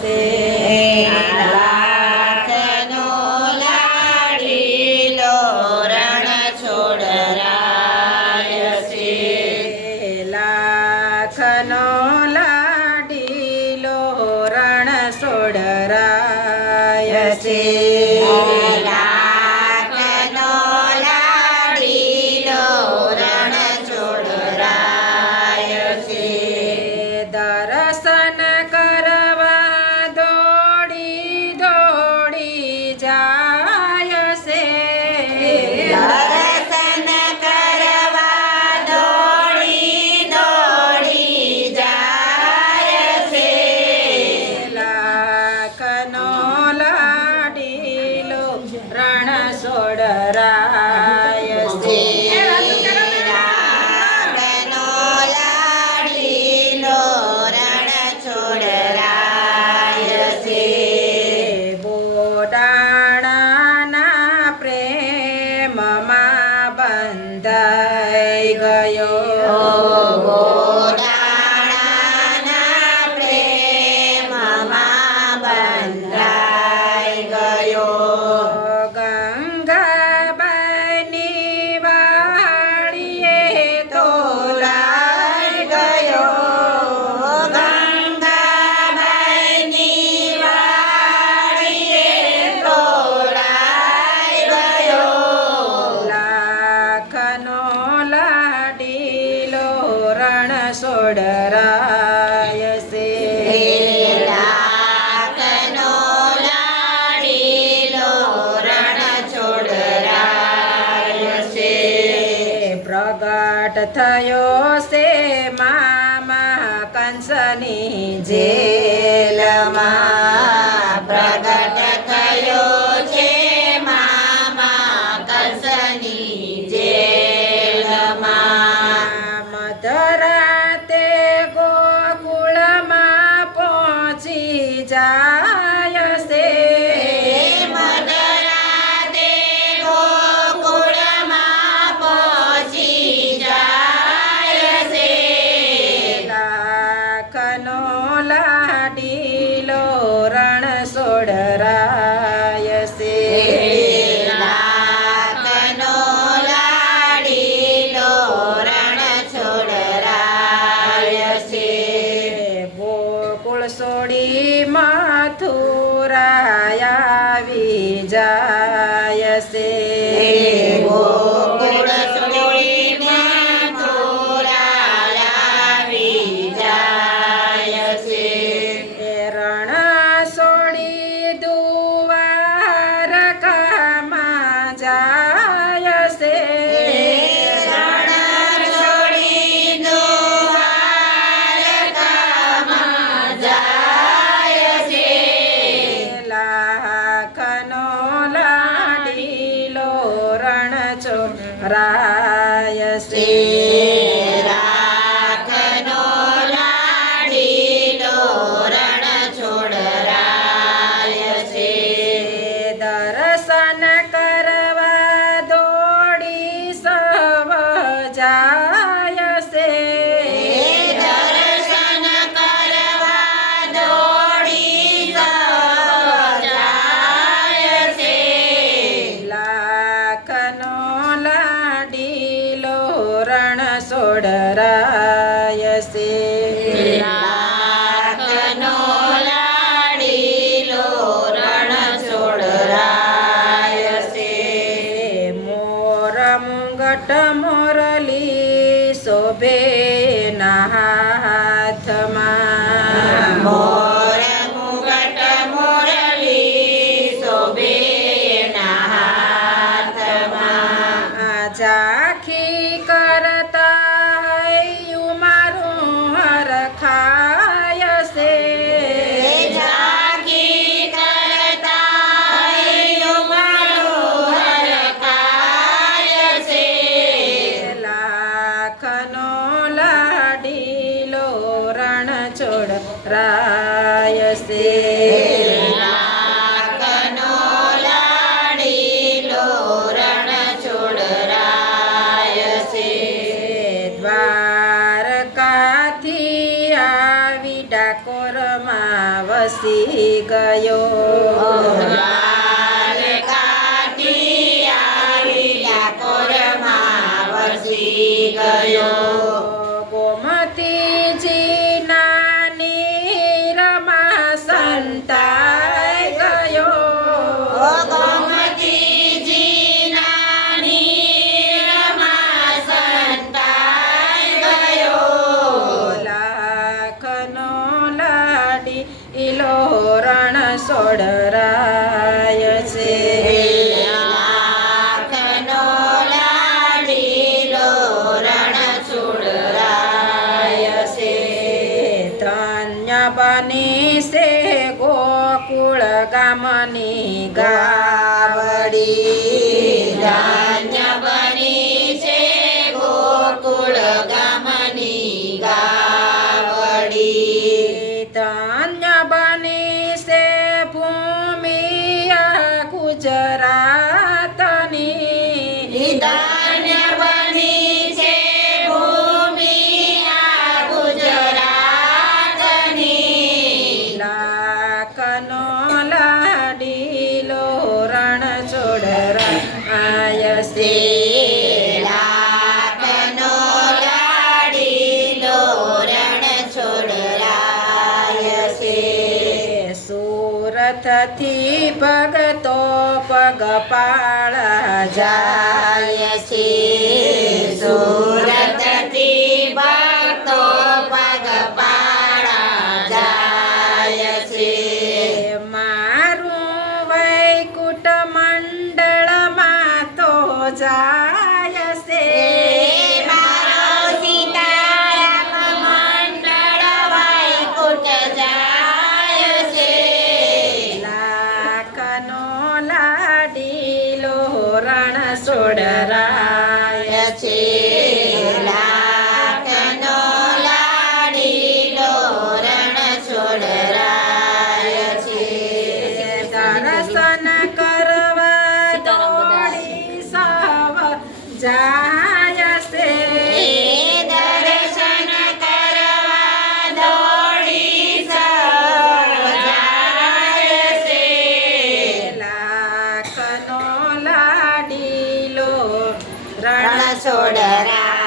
છે. લાખનો લાડીલો રણછોડરાય છે. લાખનો લાડીલો રણછોડરાય છે. લાખનો લાડીલો રણછોડરાય છે. દર્શન કરવા દોડી દોડી જાય છે. દર્શન કરવા દોડી દોડી જાય છે. લાખનો લાડીલો રણછોડરાય છે. લાખનો લાડીલો રણછોડરાય છે. બોડાણાના પ્રેમમાં બંધાઈ ગયો. બોડાણાના પ્રેમમાં બંધાઈ ગયો. ગંગાબાઈની વાડીએ તો લાઈ ગયો. ગંગાબાઈની વાડીએ તોડાઈ ગયો. લાખનો લાડીલો રણછોડરાય છે. લાખનો લાડીલો રણછોડરાય છે. પ્રગટ થયો છે મામા કંસની જેલમાં. પ્રગટ થયો છે મામા કંસની જેલમાં. મધરાતે ગોકુળમાં પહોંચી જાય છે. મધરાતે ગોકુળમાં પહોંચી જાય છે. લાખનો લાડીલો રણછોડરાય છે. લાખનો લાડીલો રણછોડરાય છે. ગોકુળ છોડી મથુરા આવી જાય છે. ગોકુળ છોડીને મથુરા આવી જાય છે. રણ છોડી દ્વારકામાં જાય છે. રણ છોડી દ્વારકામાં જાય છે. લાખનો લાડીલો રણછોડરાય છે. લાખનો લાડીલો રણછોડરાય છે. દર્શન કરવા દોડી સવ જાય છે. દર્શન કરવા દોડી સૌ જાય છે. લાખનો લાડીલો રણછોડરાય છે. લાખનો લાડીલો રણછોડરાય છે. મોર મુંગટ મોરલી શોભે ના હાથમાં. મોર મુગટ મોરલી શોભે ના હાથમાં. ઝાંખી કરતા હૈયું મારું હરખાય છે. ઝાંખી કરતા હૈયું મારું હરખાય છે. લાખનો લાડીલો રણછોડરાય છે. લાખનો લાડીલો રણછોડરાય છે. દ્વારકાથી આવી ડાકોરમાં વસી ગયો દ્વારકાથી આવી ડાકોરમાં વસી ગયો ગોમતીજીના નીરમાં સંતાઈ ગયો ગોમતીજીના નીરમાં સંતાઈ ગયો લાખનો લાડી ઈલોરણ સોડરાય છે લાખનો લાડીલો રણછોડરાય છે ધન્ય બની છે ગોકુળ ગામની ગાવડી ધન્ય બની છે ગોકુળ ગામની ગાવડી ધન્ય બની છે ભૂમિ આ ગુજરાતની ધન્ય બની છે ભૂમિ આ ગુજરાતની લાખનો લાડીલો રણ છોડરાય છે લાખનો લાડીલો રણછોડરાય છે સુરતથી ભગતો પગપાળા જાય છે સુરતથી ભક્તો પગપાળા જાય છે મારું વૈકુટ મંડળમાં તો જાય છે મારો સીતારામ મંડળ વૈકુંઠ જાય છે લાખનો લાડીલો રણ સોડરાય છે લાખનો લાડીલો રણછોડરાય છે દર્શન કરવા દોડી સવ જાય છે દર્શન કરવા દોડી સૌ જાય છે લાખનો લાડીલો રણ રણછોડરાય